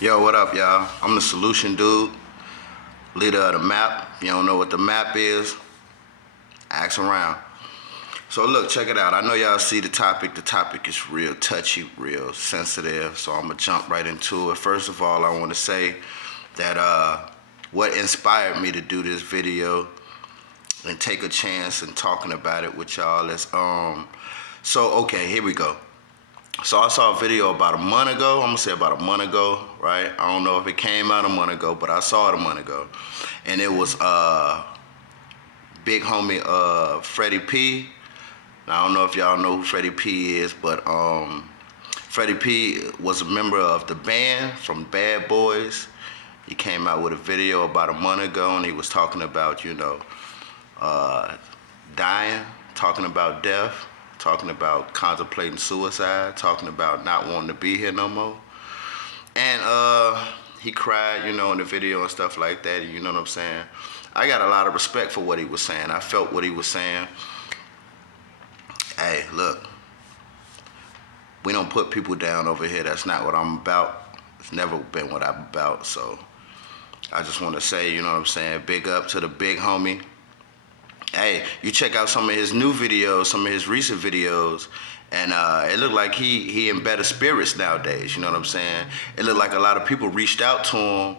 Yo, what up, y'all? I'm the solution dude, leader of the map. You don't know what the map is? Ask around. So look, check it out. I know y'all see the topic. The topic is real touchy, real sensitive. So I'm gonna jump right into it. First of all, I want to say that what inspired me to do this video and take a chance and talking about it with y'all is So okay, here we go. So I saw a video about a month ago. I'm gonna say about a month ago, right? I don't know if it came out a month ago, but I saw it a month ago, and it was big homie Freddie P. Now, I don't know if y'all know who Freddie P is, but Freddie P was a member of the band from Bad Boys. He came out with a video about a month ago, and he was talking about dying, talking about death, talking about contemplating suicide, talking about not wanting to be here no more. And he cried, in the video and stuff like that, you know what I'm saying? I got a lot of respect for what he was saying. I felt what he was saying. Hey, look, we don't put people down over here. That's not what I'm about. It's never been what I'm about. So I just want to say, you know what I'm saying? Big up to the big homie. Hey, you check out some of his new videos, some of his recent videos, and it looked like he in better spirits nowadays, you know what I'm saying? It looked like a lot of people reached out to him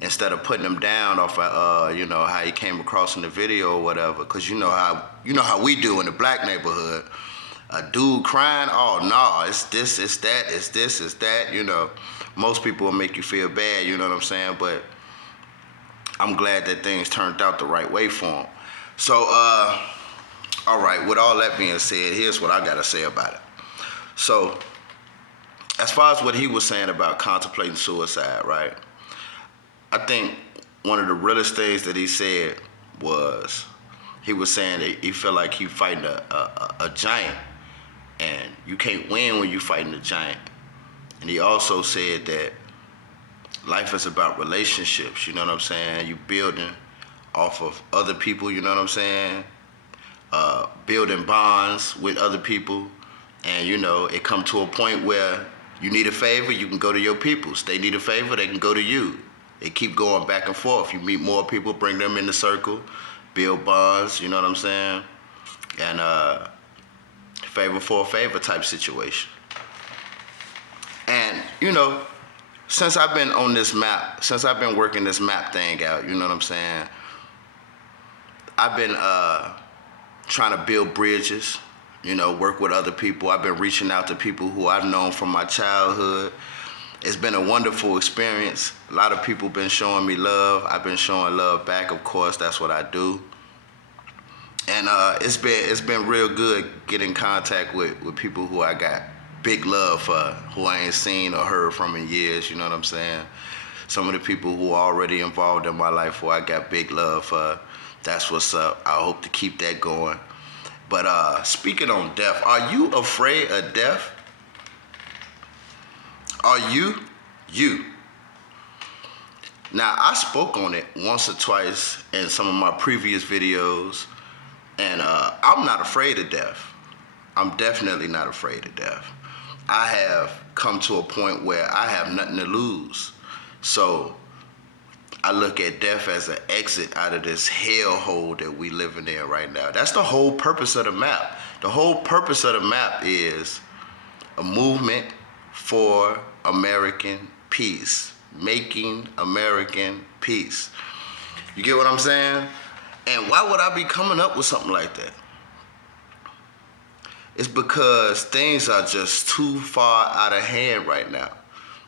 instead of putting him down off of, how he came across in the video or whatever, because you know how we do in the black neighborhood. A dude crying, oh no, it's this, it's that, it's this, it's that, Most people will make you feel bad, you know what I'm saying? But I'm glad that things turned out the right way for him. So, all right, with all that being said, here's what I gotta say about it. So, as far as what he was saying about contemplating suicide, right? I think one of the realest things that he said was, he was saying that he felt like he fighting a giant, and you can't win when you fighting a giant. And he also said that life is about relationships, you know what I'm saying? You building off of other people, you know what I'm saying? Building bonds with other people, and it come to a point where you need a favor, you can go to your peoples. They need a favor, they can go to you. They keep going back and forth. You meet more people, bring them in the circle, build bonds, you know what I'm saying? And favor for a favor type situation. And since I've been on this map, since I've been working this map thing out, you know what I'm saying? I've been trying to build bridges, work with other people. I've been reaching out to people who I've known from my childhood. It's been a wonderful experience. A lot of people been showing me love. I've been showing love back, of course. That's what I do. And it's been real good getting in contact with people who I got big love for, who I ain't seen or heard from in years, you know what I'm saying? Some of the people who are already involved in my life who I got big love for. That's what's up. I hope to keep that going. But speaking on death, are you afraid of death? Are you? You. Now, I spoke on it once or twice in some of my previous videos, and I'm not afraid of death. I'm definitely not afraid of death. I have come to a point where I have nothing to lose. So I look at death as an exit out of this hellhole that we living in right now. That's the whole purpose of the map. The whole purpose of the map is a movement for American peace, making American peace. You get what I'm saying? And why would I be coming up with something like that? It's because things are just too far out of hand right now,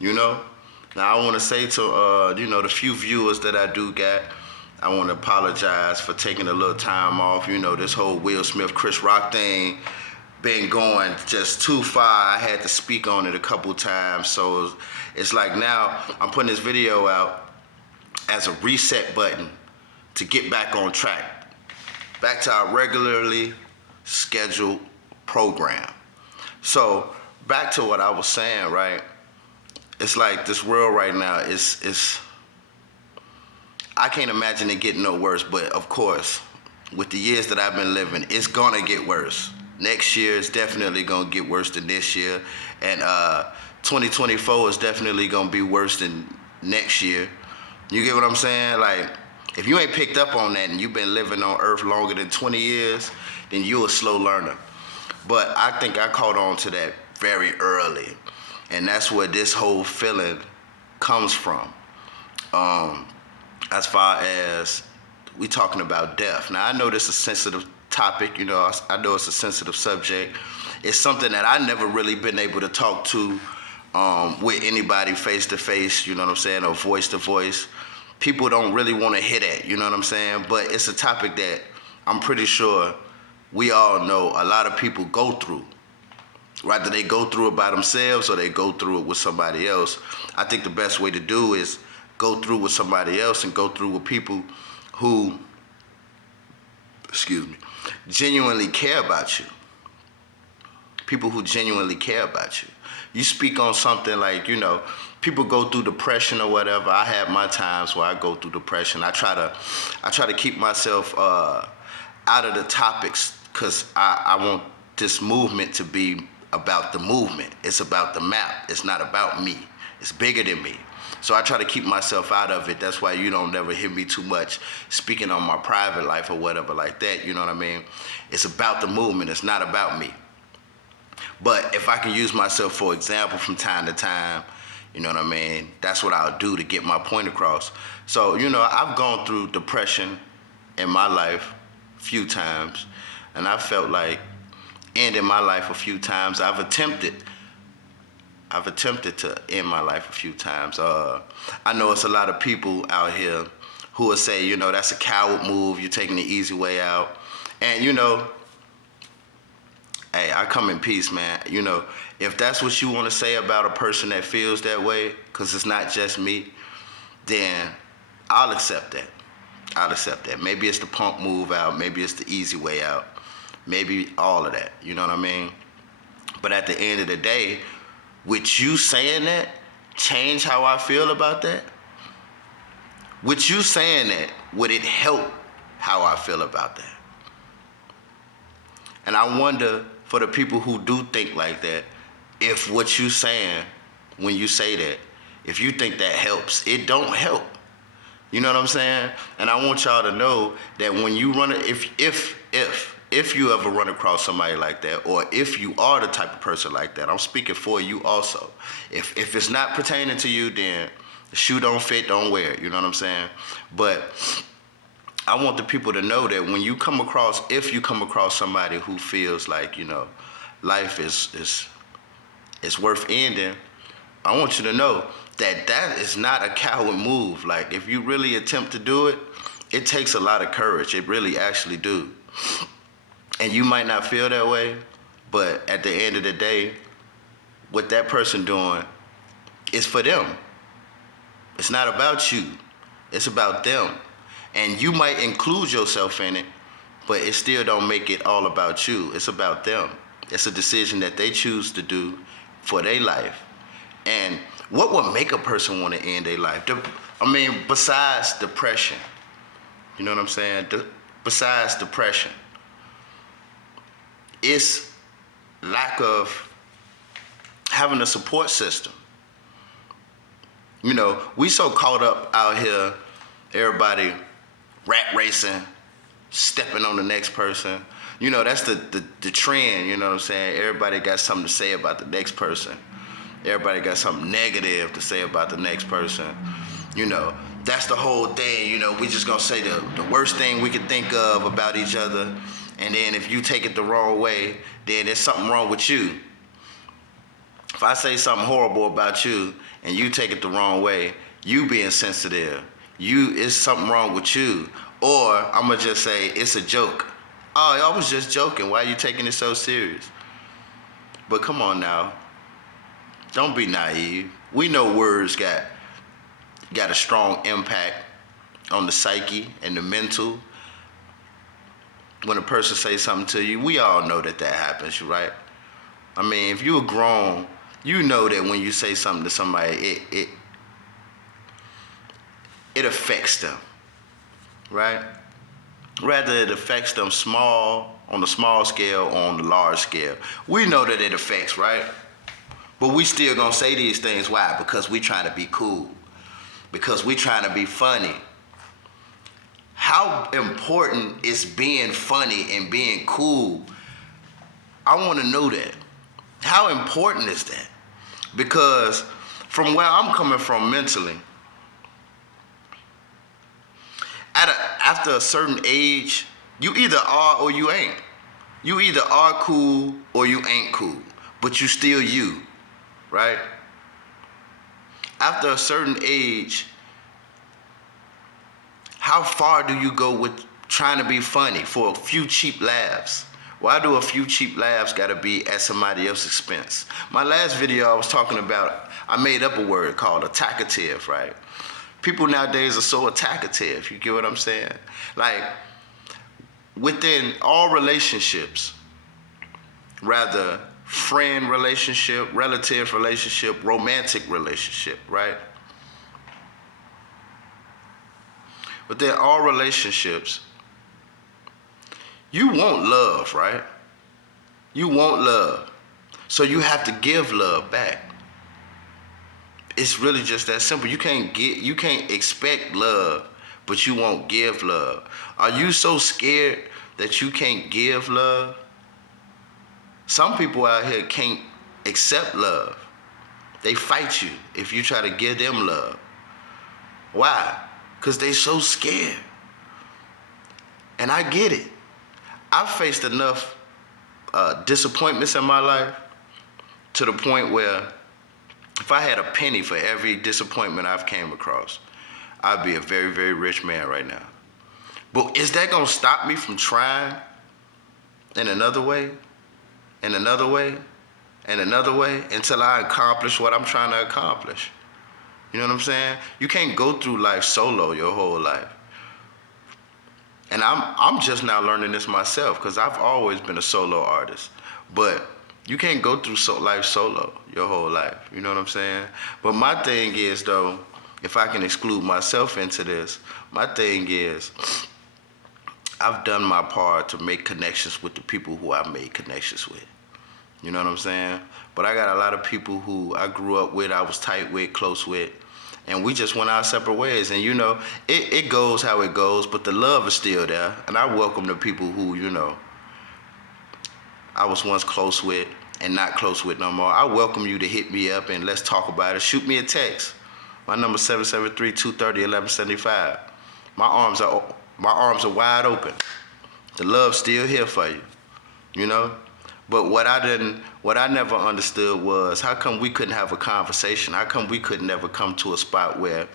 Now, I want to say to, the few viewers that I do get, I want to apologize for taking a little time off. This whole Will Smith, Chris Rock thing been going just too far. I had to speak on it a couple times. So it's like now I'm putting this video out as a reset button to get back on track, back to our regularly scheduled program. So back to what I was saying, right? It's like this world right now is I can't imagine it getting no worse, but of course, with the years that I've been living, it's gonna get worse. Next year is definitely gonna get worse than this year, and 2024 is definitely gonna be worse than next year. You get what I'm saying? Like, if you ain't picked up on that and you've been living on Earth longer than 20 years, then you're a slow learner. But I think I caught on to that very early, and that's where this whole feeling comes from. As far as we talking about death. Now I know this is a sensitive topic, I know it's a sensitive subject. It's something that I never really been able to talk to with anybody face to face, you know what I'm saying, or voice to voice. People don't really want to hear that, you know what I'm saying? But it's a topic that I'm pretty sure we all know a lot of people go through. Whether they go through it by themselves or they go through it with somebody else. I think the best way to do is go through with somebody else and go through with people who, genuinely care about you. People who genuinely care about you. You speak on something like, people go through depression or whatever. I have my times where I go through depression. I try to keep myself out of the topics because I want this movement to be about the movement. It's about the map. It's not about me. It's bigger than me. So I try to keep myself out of it. That's why you don't never hear me too much speaking on my private life or whatever like that. You know what I mean? It's about the movement. It's not about me. But if I can use myself for example from time to time, you know what I mean? That's what I'll do to get my point across. So, I've gone through depression in my life a few times, and I felt like ending my life a few times. I've attempted to end my life a few times. I know it's a lot of people out here who will say, that's a coward move. You're taking the easy way out. And, hey, I come in peace, man. If that's what you want to say about a person that feels that way, because it's not just me, then I'll accept that. Maybe it's the punk move out. Maybe it's the easy way out. Maybe all of that. You know what I mean? But at the end of the day, with you saying that, change how I feel about that? With you saying that, would it help how I feel about that? And I wonder, for the people who do think like that, if what you saying when you say that, if you think that helps, it don't help. You know what I'm saying? And I want y'all to know that when you run it, if you ever run across somebody like that, or if you are the type of person like that, I'm speaking for you also. If it's not pertaining to you, then the shoe don't fit, don't wear it. You know what I'm saying? But I want the people to know that when you come across, if you come across somebody who feels like, life is worth ending, I want you to know that that is not a coward move. Like, if you really attempt to do it, it takes a lot of courage. It really actually do. And you might not feel that way, but at the end of the day, what that person doing is for them. It's not about you. It's about them. And you might include yourself in it, but it still don't make it all about you. It's about them. It's a decision that they choose to do for their life. And what would make a person want to end their life? Besides depression. You know what I'm saying? Besides depression. It's lack of having a support system. We so caught up out here, everybody rat racing, stepping on the next person. That's the trend, you know what I'm saying? Everybody got something to say about the next person. Everybody got something negative to say about the next person. That's the whole thing, we just gonna say the worst thing we can think of about each other. And then if you take it the wrong way, then there's something wrong with you. If I say something horrible about you and you take it the wrong way, you being sensitive, it's something wrong with you. Or I'm gonna just say it's a joke. Oh, I was just joking. Why are you taking it so serious? But come on now. Don't be naive. We know words got a strong impact on the psyche and the mental. When a person says something to you, we all know that happens, right? If you're grown, you know that when you say something to somebody, it affects them, right? Whether it affects them small on the small scale or on the large scale. We know that it affects, right? But we still gonna say these things. Why? Because we trying to be cool. Because we trying to be funny. How important is being funny and being cool? I want to know that. How important is that? Because from where I'm coming from mentally, after a certain age, you either are or you ain't. You either are cool or you ain't cool, but you still you, right? After a certain age, how far do you go with trying to be funny for a few cheap laughs? Why do a few cheap laughs gotta be at somebody else's expense? My last video I was talking about, I made up a word called attackative, right? People nowadays are so attackative, you get what I'm saying? Like, within all relationships, rather friend relationship, relative relationship, romantic relationship, right? Within all relationships, you want love, right? You want love. So you have to give love back. It's really just that simple. You can't expect love, but you won't give love. Are you so scared that you can't give love? Some people out here can't accept love. They fight you if you try to give them love. Why? Because they so scared. And I get it. I've faced enough disappointments in my life to the point where if I had a penny for every disappointment I've came across, I'd be a very, very rich man right now. But is that gonna stop me from trying in another way, and another way, and another way until I accomplish what I'm trying to accomplish? You know what I'm saying? You can't go through life solo your whole life. And I'm just now learning this myself because I've always been a solo artist. But you can't go through life solo your whole life. You know what I'm saying? But my thing is, though, if I can exclude myself into this, my thing is I've done my part to make connections with the people who I made connections with. You know what I'm saying? But I got a lot of people who I grew up with, I was tight with, close with, and we just went our separate ways. And, you know, it goes how it goes, but the love is still there. And I welcome the people who, you know, I was once close with and not close with no more. I welcome you to hit me up and let's talk about it. Shoot me a text. My number 773-230-1175. My arms are wide open. The love's still here for you, you know? But what I never understood was how come we couldn't have a conversation? How come we could never come to a spot where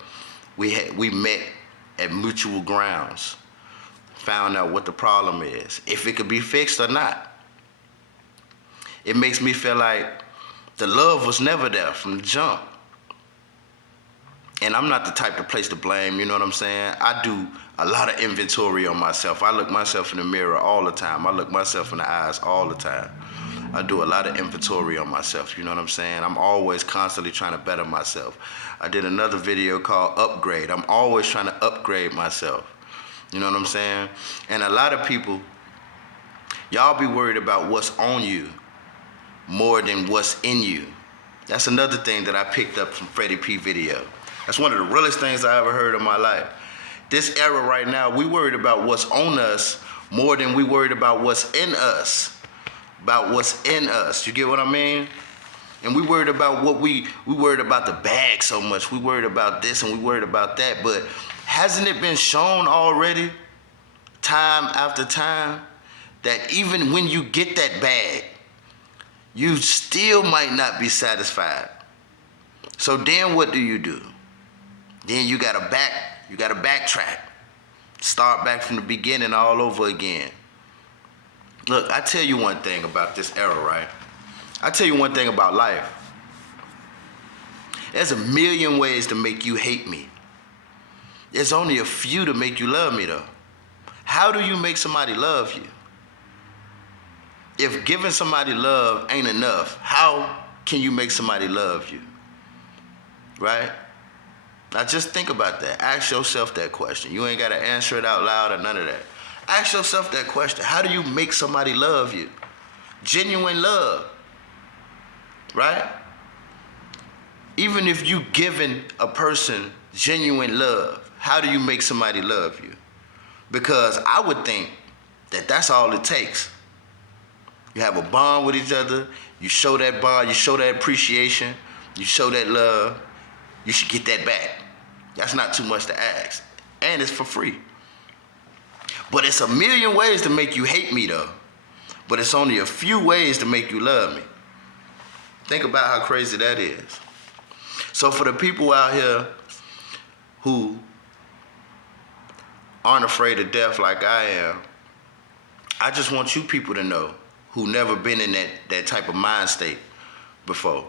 we met at mutual grounds, found out what the problem is, if it could be fixed or not? It makes me feel like the love was never there from the jump. And I'm not the type to place the blame, you know what I'm saying? I do a lot of inventory on myself. I look myself in the mirror all the time. I look myself in the eyes all the time. I do a lot of inventory on myself, you know what I'm saying? I'm always constantly trying to better myself. I did another video called Upgrade. I'm always trying to upgrade myself, you know what I'm saying? And a lot of people, y'all be worried about what's on you more than what's in you. That's another thing that I picked up from Freddie P video. That's one of the realest things I ever heard in my life. This era right now, we worried about what's on us more than we worried about what's in us. About what's in us, you get what I mean? And we worried about we worried about the bag so much. We worried about this and we worried about that, but hasn't it been shown already, time after time, that even when you get that bag, you still might not be satisfied. So then what do? Then you gotta backtrack. Start back from the beginning all over again. Look, I tell you one thing about this era, right? I tell you one thing about life. There's a million ways to make you hate me. There's only a few to make you love me, though. How do you make somebody love you? If giving somebody love ain't enough, how can you make somebody love you? Right? Now just think about that. Ask yourself that question. You ain't got to answer it out loud or none of that. Ask yourself that question. How do you make somebody love you? Genuine love, right? Even if you giving a person genuine love, how do you make somebody love you? Because I would think that that's all it takes. You have a bond with each other, you show that bond, you show that appreciation, you show that love, you should get that back. That's not too much to ask. And it's for free. But it's a million ways to make you hate me though. But it's only a few ways to make you love me. Think about how crazy that is. So for the people out here who aren't afraid of death like I am, I just want you people to know, who never been in that type of mind state before.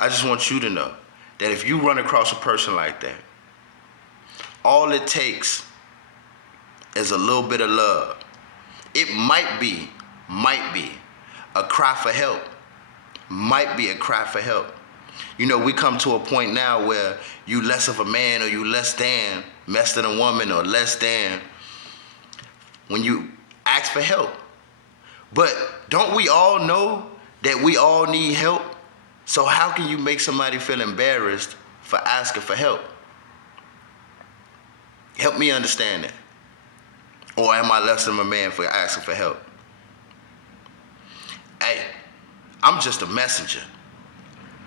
I just want you to know that if you run across a person like that, all it takes is a little bit of love. It might be a cry for help. Might be a cry for help. You know, we come to a point now where you less of a man, or you less than a woman, or less than when you ask for help. But don't we all know that we all need help? So how can you make somebody feel embarrassed for asking for help? Help me understand that. Or am I less than a man for asking for help? Hey, I'm just a messenger.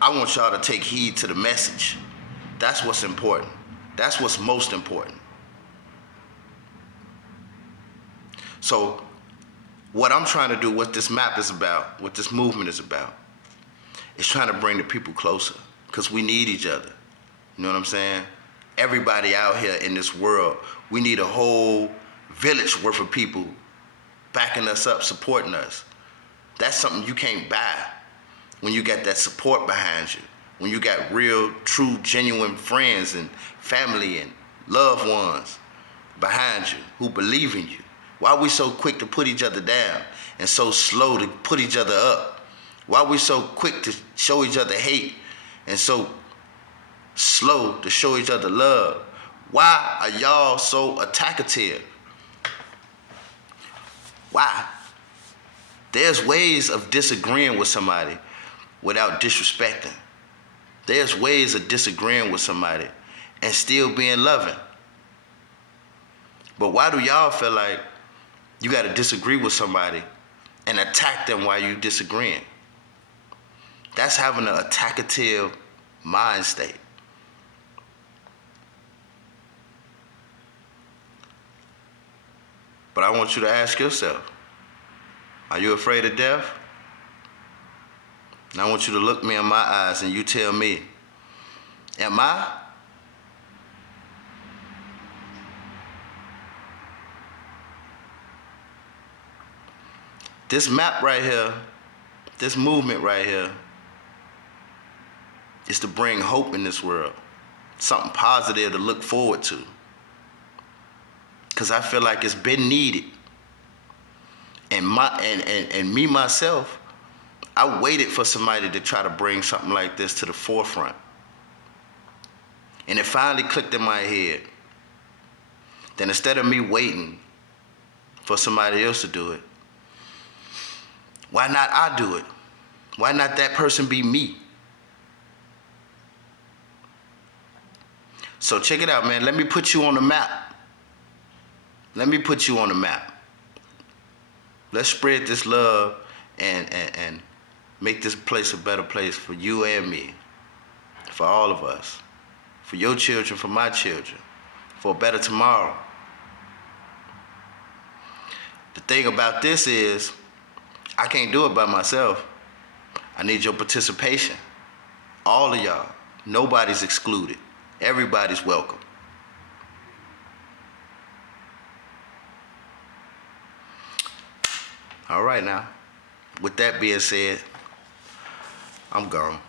I want y'all to take heed to the message. That's what's important. That's what's most important. So what I'm trying to do, what this map is about, what this movement is about, is trying to bring the people closer, because we need each other. You know what I'm saying? Everybody out here in this world, we need a whole village worth of people backing us up, supporting us. That's something you can't buy when you got that support behind you, when you got real, true, genuine friends and family and loved ones behind you who believe in you. Why are we so quick to put each other down and so slow to put each other up? Why are we so quick to show each other hate and so slow to show each other love? Why are y'all so attacative? Why? There's ways of disagreeing with somebody without disrespecting. There's ways of disagreeing with somebody and still being loving. But why do y'all feel like you gotta disagree with somebody and attack them while you disagreeing? That's having an attacative mind state. But I want you to ask yourself, are you afraid of death? And I want you to look me in my eyes and you tell me, am I? This map right here, this movement right here, is to bring hope in this world. Something positive to look forward to. Because I feel like it's been needed. And me myself, I waited for somebody to try to bring something like this to the forefront. And it finally clicked in my head. Then instead of me waiting for somebody else to do it, why not I do it? Why not that person be me? So check it out, man. Let me put you on the map. Let me put you on the map. Let's spread this love and make this place a better place for you and me, for all of us, for your children, for my children, for a better tomorrow. The thing about this is, I can't do it by myself. I need your participation. All of y'all. Nobody's excluded. Everybody's welcome. All right now. With that being said, I'm gone.